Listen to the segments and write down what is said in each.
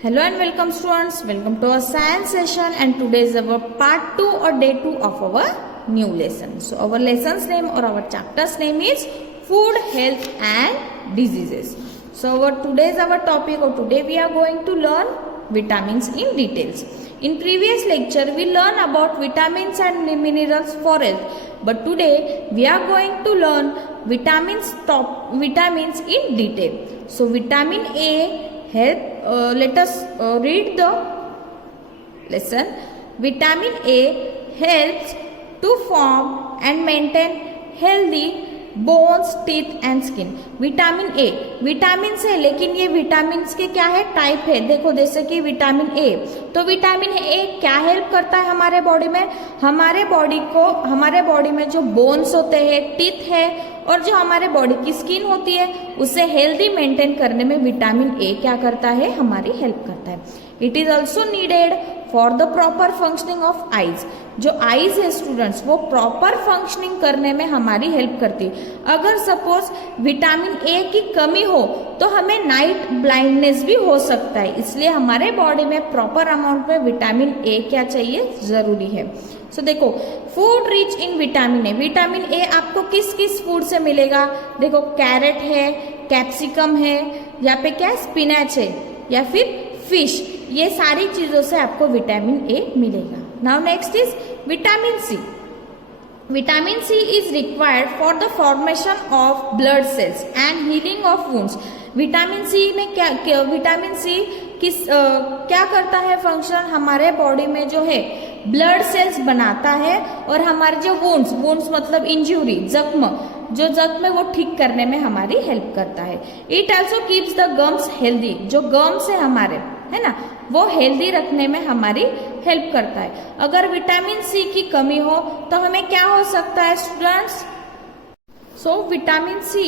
Hello and welcome students, welcome to our science session and today is our part 2 or day 2 of our new lesson. So our lesson's name or our chapter's name is food, health and diseases. So today's our topic or today we are going to learn vitamins in details. In previous lecture we learned about vitamins and minerals for health, but today we are going to learn vitamins in detail. So vitamin A let us read the lesson. Vitamin A helps to form and maintain healthy bones, teeth and skin. Vitamin से, लेकिन ये vitamin के क्या है, type है. देखो जैसे कि विटामिन ए, तो विटामिन ए क्या हेल्प करता है हमारे बॉडी में, हमारे बॉडी में जो बोन्स होते हैं, टीथ है और जो हमारे बॉडी की स्किन होती है उसे हेल्दी मेंटेन करने में विटामिन ए क्या करता है, हमारी हेल्प करता है. It is also needed for the proper functioning of eyes. जो आईज है स्टूडेंट्स, वो प्रॉपर फंक्शनिंग करने में हमारी हेल्प करती है. अगर सपोज विटामिन ए की कमी हो तो हमें नाइट ब्लाइंडनेस भी हो सकता है, इसलिए हमारे बॉडी में प्रॉपर अमाउंट में विटामिन ए क्या चाहिए, जरूरी है. सो देखो, food rich in vitamin A. Vitamin A आपको किस किस फूड से मिलेगा, देखो कैरेट है, कैप्सिकम है, यहाँ पे क्या स्पिनच है या फिर फिश, ये सारी चीजों से आपको विटामिन ए मिलेगा. Now next is vitamin C. Vitamin C is required for the formation of blood cells and healing of wounds. Vitamin C में क्या विटामिन सी क्या करता है फंक्शन, हमारे बॉडी में जो है ब्लड सेल्स बनाता है और हमारे जो वुंड्स मतलब इंजुरी, जख्म है वो ठीक करने में हमारी हेल्प करता है. It also keeps the gums healthy. जो गम्स है हमारे, है ना, वो हेल्दी रखने में हमारी हेल्प करता है. अगर विटामिन सी की कमी हो तो हमें क्या हो सकता है students, so vitamin C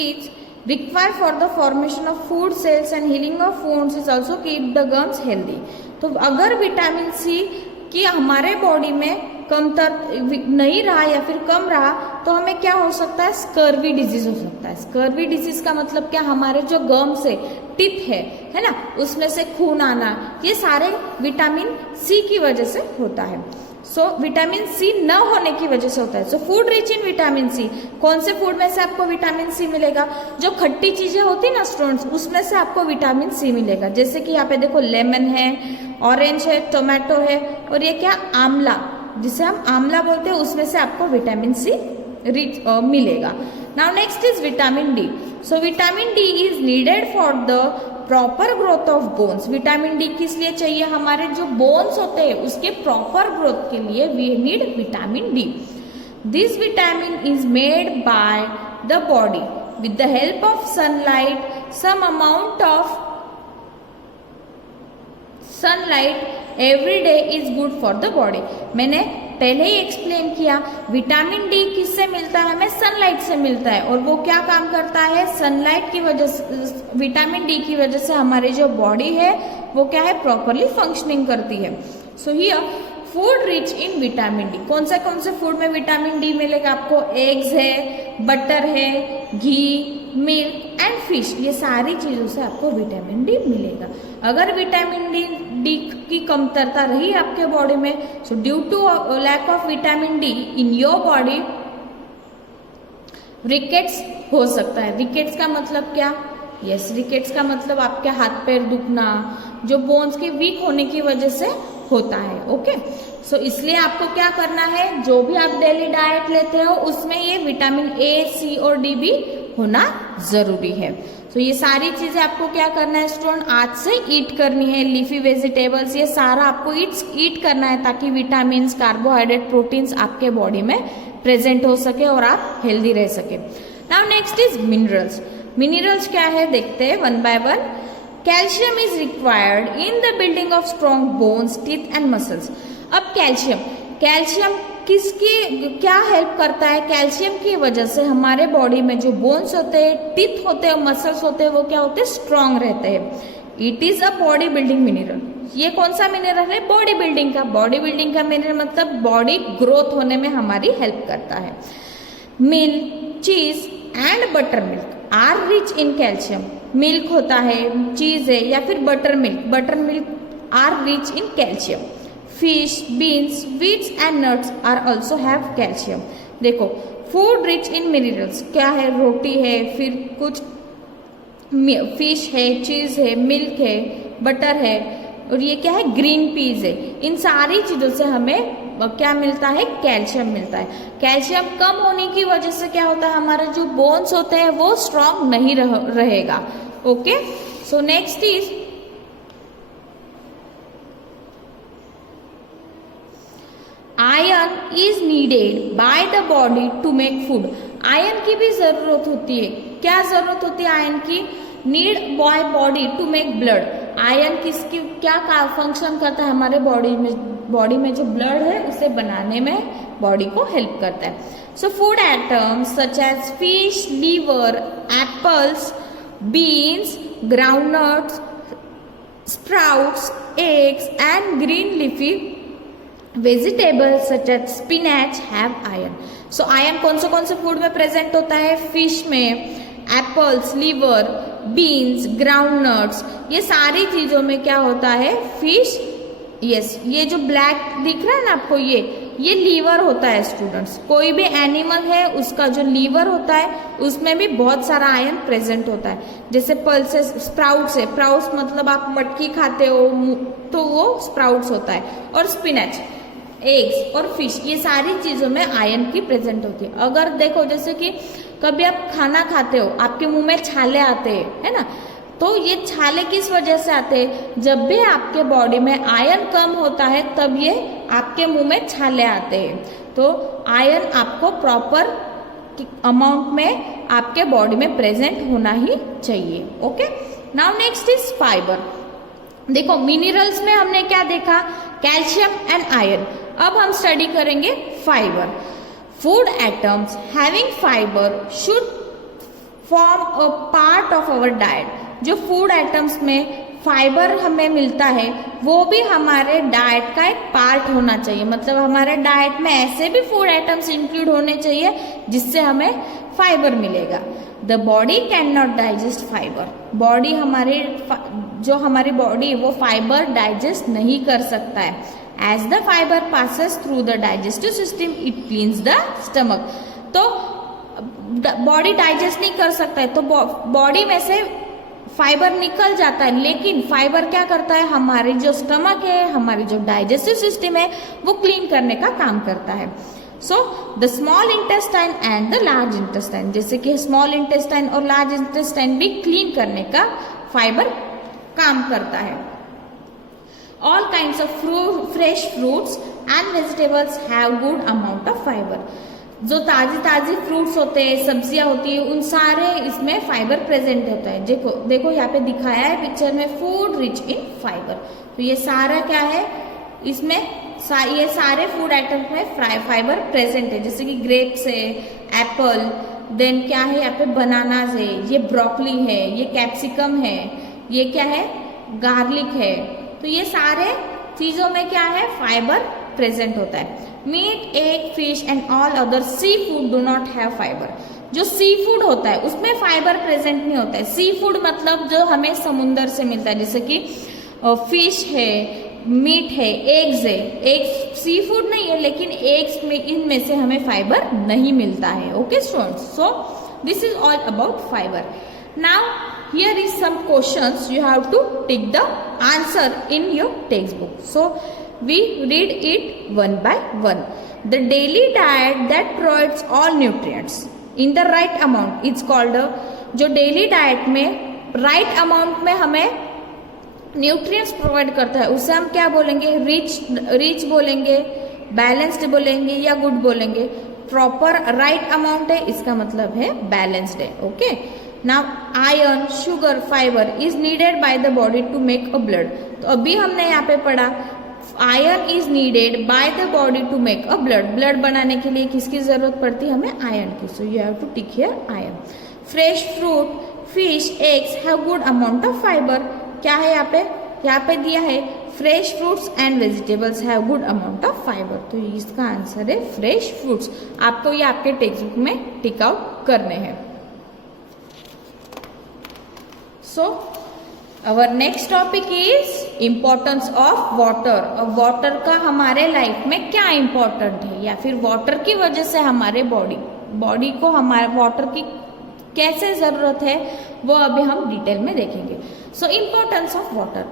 is required for the formation of food cells and healing of wounds is also keep the gums healthy. तो अगर विटामिन सी की हमारे बॉडी में कमतर नहीं रहा या फिर कम रहा तो हमें क्या हो सकता है, स्कर्वी डिजीज हो सकता है. स्कर्वी डिजीज का मतलब क्या, हमारे जो गम्स है, टिप है ना, उसमें से खून आना, ये सारे विटामिन सी की वजह से होता है. सो विटामिन सी न होने की वजह से होता है. So food rich in vitamin C. कौन से फूड में से आपको विटामिन सी मिलेगा, जो खट्टी चीजें होती ना स्टूडेंट्स, उसमें से आपको विटामिन सी मिलेगा. जैसे कि यहाँ पे देखो लेमन है, ऑरेंज है, टोमेटो है और ये क्या, आंवला, जिसे हम आंवला बोलते हैं, उसमें से आपको विटामिन सी रिच मिलेगा. Now next is vitamin D. So vitamin D is needed for the proper growth of bones. Vitamin D किस लिए चाहिए, हमारे जो बोन्स होते हैं उसके प्रॉपर ग्रोथ के लिए we need vitamin D. This vitamin is made by the body with the help of sunlight. Some amount of sunlight every day is good for the body. मैंने पहले ही एक्सप्लेन किया, vitamin D किससे मिलता है, हमें सनलाइट से मिलता है. और वो क्या काम करता है, सनलाइट की वजह से, विटामिन डी की वजह से हमारी जो बॉडी है वो क्या है, प्रॉपरली फंक्शनिंग करती है. So here food rich in vitamin D. कौन से फूड में विटामिन डी मिलेगा आपको, एग्स है, बटर है, घी, मिल्क एंड फिश, ये सारी चीजों से आपको विटामिन डी मिलेगा. अगर विटामिन डी की कमतरता रही आपके बॉडी में, so due to lack of vitamin D in your body rickets हो सकता है. रिकेट्स का मतलब क्या, रिकेट्स का मतलब आपके हाथ पैर दुखना, जो बोन्स के वीक होने की वजह से होता है. ओके, सो इसलिए आपको क्या करना है, जो भी आप डेली डाइट लेते हो उसमें ये विटामिन ए, सी और डी भी होना जरूरी है. तो ये सारी चीजें आपको क्या करना है स्टूडेंट, आज से ईट करनी है. लीफी वेजिटेबल्स, ये सारा आपको ईट करना है ताकि विटामिन, कार्बोहाइड्रेट, प्रोटीन्स आपके बॉडी में प्रेजेंट हो सके और आप हेल्दी रह सके. Now next is minerals. Minerals क्या है देखते हैं one by one. Calcium is required in the building of strong bones, teeth and muscles. अब कैल्शियम किसकी क्या हेल्प करता है, कैल्शियम की वजह से हमारे बॉडी में जो बोन्स होते हैं, टीथ होते हैं, मसल्स होते हैं, वो क्या होते हैं, स्ट्रॉन्ग रहते हैं. It is a body building mineral. ये कौन सा मिनरल है, बॉडी बिल्डिंग का मिनरल मतलब बॉडी ग्रोथ होने में हमारी हेल्प करता है. Milk, cheese and butter milk are rich in calcium. Milk होता है, चीज है, या फिर butter milk are rich in calcium. Fish, beans, wheats and nuts are also have calcium. देखो फूड रिच इन मिनरल्स क्या है, रोटी है, फिर कुछ फिश है, चीज है, मिल्क है, बटर है, और ये क्या है, ग्रीन पीज है। इन सारी चीजों से हमें क्या मिलता है, कैल्शियम मिलता है। कैल्शियम कम होने की वजह से क्या होता है, हमारा जो बोन्स होते हैं वो स्ट्रांग नहीं रहेगा। Okay, so next is iron is needed by the body to make food. Iron की भी जरूरत होती है। क्या जरूरत होती है आयरन की, need by body to make blood. Iron किसकी क्या फंक्शन करता है हमारे बॉडी में जो ब्लड है उसे बनाने में बॉडी को हेल्प करता है। So food items such as fish, liver, apples, beans, groundnuts, sprouts, eggs and green leafy vegetables such as spinach have iron. So iron कौन से फूड में प्रेजेंट होता है, फिश में, एप्पल्स, लीवर, बीन्स, ग्राउंडनट्स, ये सारी चीजों में क्या होता है, फिश, यस, ये जो ब्लैक दिख रहा है ना आपको, ये लीवर होता है स्टूडेंट्स। कोई भी एनिमल है उसका जो लीवर होता है उसमें भी बहुत सारा आयरन प्रेजेंट होता है। जैसे पल्सेस, स्प्राउट्स है, स्प्राउट्स मतलब आप मटकी खाते हो तो वो स्प्राउट्स होता है, और स्पिनच, एग्स और फिश, ये सारी चीजों में आयरन की प्रेजेंट होती है। अगर देखो जैसे कि कभी आप खाना खाते हो, आपके मुंह में छाले आते हैं, है ना, तो ये छाले किस वजह से आते हैं, जब भी आपके बॉडी में आयरन कम होता है तब ये आपके मुंह में छाले आते हैं। तो आयरन आपको प्रॉपर अमाउंट में आपके बॉडी में प्रेजेंट होना ही चाहिए। Okay, now next is fibre. देखो मिनरल्स में हमने क्या देखा, कैल्शियम एंड आयरन। अब हम स्टडी करेंगे fibre. Food items having fibre should form a part of our diet. जो फूड आइटम्स में फाइबर हमें मिलता है वो भी हमारे डाइट का एक पार्ट होना चाहिए। मतलब हमारे डाइट में ऐसे भी फूड आइटम्स इंक्लूड होने चाहिए जिससे हमें फाइबर मिलेगा। The body can not digest fibre. Body हमारी बॉडी वो फाइबर डाइजेस्ट नहीं कर सकता है। As the fibre passes through the digestive system it cleans the stomach. तो बॉडी डाइजेस्ट नहीं कर सकता है तो बॉडी में से फाइबर निकल जाता है, लेकिन फाइबर क्या करता है, हमारे जो स्टमक है, हमारी जो डाइजेस्टिव सिस्टम है वो क्लीन करने का काम करता है। So the small intestine and the large intestine, जैसे कि स्मॉल इंटेस्टाइन और लार्ज इंटेस्टाइन भी क्लीन करने का फाइबर काम करता है। All kinds of fresh fruits and vegetables have good amount of fibre. जो ताजी फ्रूट्स होते हैं, सब्जियां होती है, उन सारे इसमें फाइबर प्रेजेंट होता है। देखो यहाँ पे दिखाया है पिक्चर में, फूड रिच इन फाइबर। तो ये सारा क्या है, इसमें ये सारे फूड आइटम में फाइबर प्रेजेंट है। जैसे कि ग्रेप्स है, एप्पल, देन क्या है यहाँ पे बनानाज है, ये ब्रोकली है, ये कैप्सिकम है, ये क्या है, गार्लिक है। तो ये सारे चीजों में क्या है, फाइबर प्रेजेंट होता है। Meat, egg, fish and all other sea food do not have fibre. जो सी फूड होता है उसमें फाइबर प्रेजेंट नहीं होता है। सी फूड मतलब जो हमें समुंदर से मिलता है, जैसे कि फिश है, मीट है, एग्स है। एग्स सी फूड नहीं है, लेकिन एग्स में इनमें से हमें फाइबर नहीं मिलता है। Okay students, so this is all about fibre. Now here is some questions, you have to tick the answer in your text book. So we read it one by one. The daily diet that provides all nutrients in the right amount is called a, जो daily diet में right amount में हमें nutrients provide करता है उसे हम क्या बोलेंगे, रिच बोलेंगे, बैलेंस्ड बोलेंगे या गुड बोलेंगे। प्रॉपर राइट अमाउंट है इसका मतलब है बैलेंस्ड है। Okay, now iron, sugar, fibre is needed by the body to make a blood. तो अभी हमने यहाँ पे पढ़ा iron is needed by the body to make a blood. Blood बनाने के लिए किसकी जरूरत पड़ती है, हमें आयरन की। So you have to tick here iron. Fresh fruit, fish, eggs have good amount of fibre. क्या है यहाँ पे दिया है fresh fruits and vegetables have good amount of fibre. तो इसका आंसर है फ्रेश फ्रूट्स। आपको ये आपके टेक्स्ट बुक में टिक आउट करने हैं। So our next topic is importance of water. और वाटर का हमारे लाइफ में क्या इम्पोर्टेंट है, या फिर वाटर की वजह से हमारे बॉडी को हमारे वाटर की कैसे जरूरत है, वो अभी हम डिटेल में देखेंगे। So importance of water,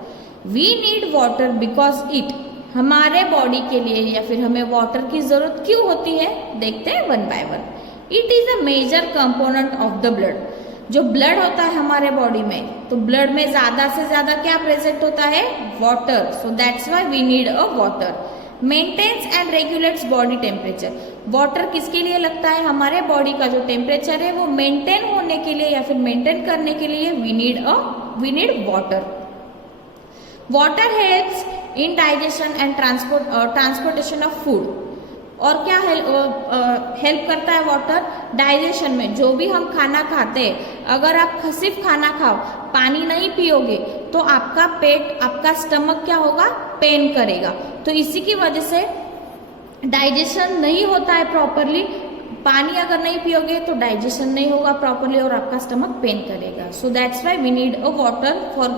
we need water because it, हमारे बॉडी के लिए या फिर हमें वाटर की जरूरत क्यों होती है, देखते हैं one by one. It is a major component of the blood, जो ब्लड होता है हमारे बॉडी में, तो ब्लड में ज्यादा से ज्यादा क्या प्रेजेंट होता है, water. So that's why we need a water. Maintains and regulates body temperature, water किसके लिए लगता है, हमारे बॉडी का जो टेम्परेचर है वो मेंटेन होने के लिए या फिर मेंटेन करने के लिए we need water. Water helps in digestion and transportation of food, और क्या हेल्प करता है वाटर, डाइजेशन में। जो भी हम खाना खाते हैं, अगर आप सिर्फ खाना खाओ, पानी नहीं पियोगे, तो आपका पेट, आपका स्टमक क्या होगा, पेन करेगा। तो इसी की वजह से डाइजेशन नहीं होता है प्रॉपरली। पानी अगर नहीं पियोगे तो डाइजेशन नहीं होगा प्रॉपरली और आपका स्टमक पेन करेगा। So that's why we need a water for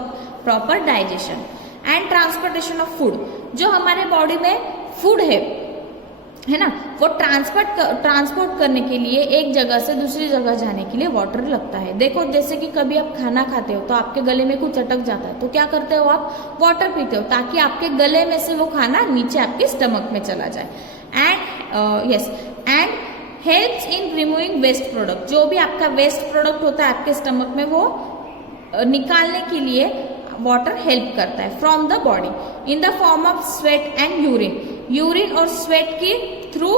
proper digestion and transportation of food. जो हमारे बॉडी में फूड है ना, वो ट्रांसपोर्ट करने के लिए एक जगह से दूसरी जगह जाने के लिए वाटर लगता है। देखो जैसे कि कभी आप खाना खाते हो तो आपके गले में कुछ अटक जाता है, तो क्या करते हो आप, वाटर पीते हो, ताकि आपके गले में से वो खाना नीचे आपके स्टमक में चला जाए। And helps in removing waste product, जो भी आपका वेस्ट प्रोडक्ट होता है आपके स्टमक में, वो निकालने के लिए वाटर हेल्प करता है from the body in the form of sweat and urine और स्वेट के थ्रू।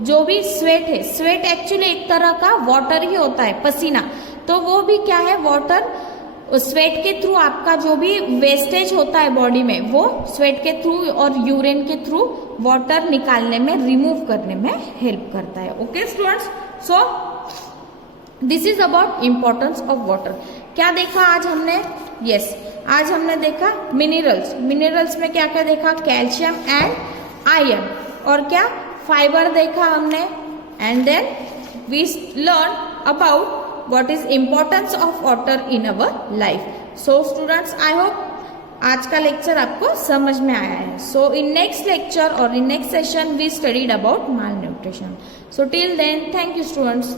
जो भी स्वेट है, स्वेट एक्चुअली एक तरह का वाटर ही होता है, पसीना, तो वो भी क्या है, वाटर। स्वेट के थ्रू आपका जो भी वेस्टेज होता है बॉडी में, वो स्वेट के थ्रू और यूरिन के थ्रू वाटर निकालने में, रिमूव करने में हेल्प करता है। Okay students, so this is about importance of water. क्या देखा आज हमने, आज हमने देखा मिनरल्स में क्या क्या देखा, कैल्शियम एंड आयरन, और क्या, फाइबर देखा हमने। And then we learn about what is importance of water in our life. So students, I hope आज का लेक्चर आपको समझ में आया है. So in next lecture or in next session we studied about malnutrition. So till then, thank you students.